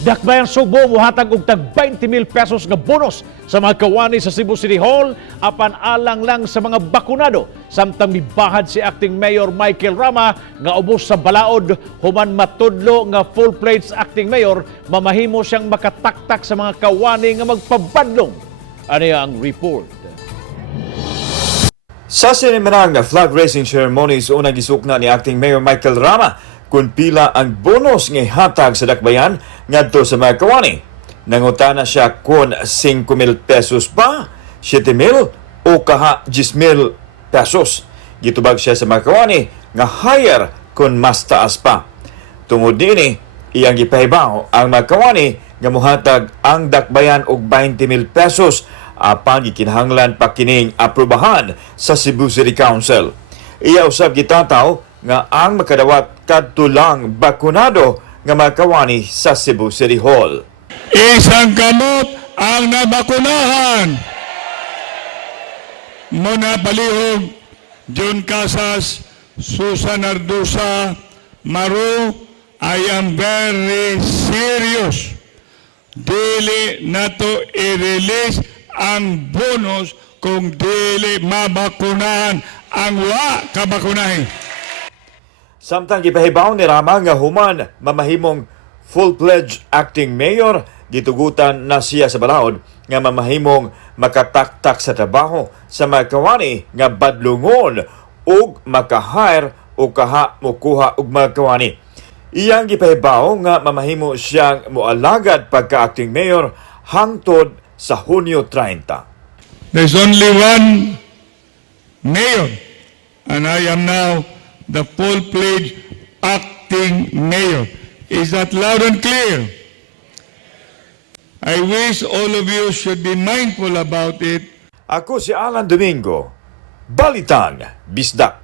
Dakbayan Subo muhatag og tag 20,000 pesos nga bonus sa mga kawani sa Cebu City Hall apan alang lang sa mga bakunado. Samtang mibahad si Acting Mayor Michael Rama nga ubos sa balaod human matudlo nga full plates Acting Mayor mamahimo siyang makataktak sa mga kawani nga magpabadlong. Ano ang report? Sa sinimanang flag raising ceremony sa unang gisukna ni Acting Mayor Michael Rama kung pila ang bonus nga hatag sa dakbayan ngadto sa mga kawani. Nangutana siya kung 5,000 pesos pa, 7,000 o kaha 10,000 pesos. Gitubag siya sa mga kawani nga higher kung mas taas pa. Tungod niini, iyang gipahibaw ang mga kawani nga mohatag ang dakbayan og 20,000 pesos apan gikinahanglan pa kining aprobahan sa Cebu City Council. Iya usab gitataw nga ang makadawat kadto lang bakunado nga mga kawani sa Cebu City Hall. Isang kamot ang nabakunahan. Muna palihog, John Casas, Susan Ardusa, Maru, I am very serious. Dili na to i-release ang bonus kung dili mabakunahan ang wa kabakunahin. Samtang gipahibaw ni Rama nga human mamahimong full-pledged acting mayor, gitugutan na siya sa balaod nga mamahimong makataktak sa trabaho sa mga kawani nga badlungon ug makahire o kaha mokuha og mga kawani. Iyang gipahibaw nga mamahimo siyang moalagad pagka-acting mayor hangtod sa Hunyo 30. There's only one mayor, and I am now the full-pledged acting mayor. Is that loud and clear? I wish all of you should be mindful about it. Ako si Alan Domingo, Balitang Bisdak.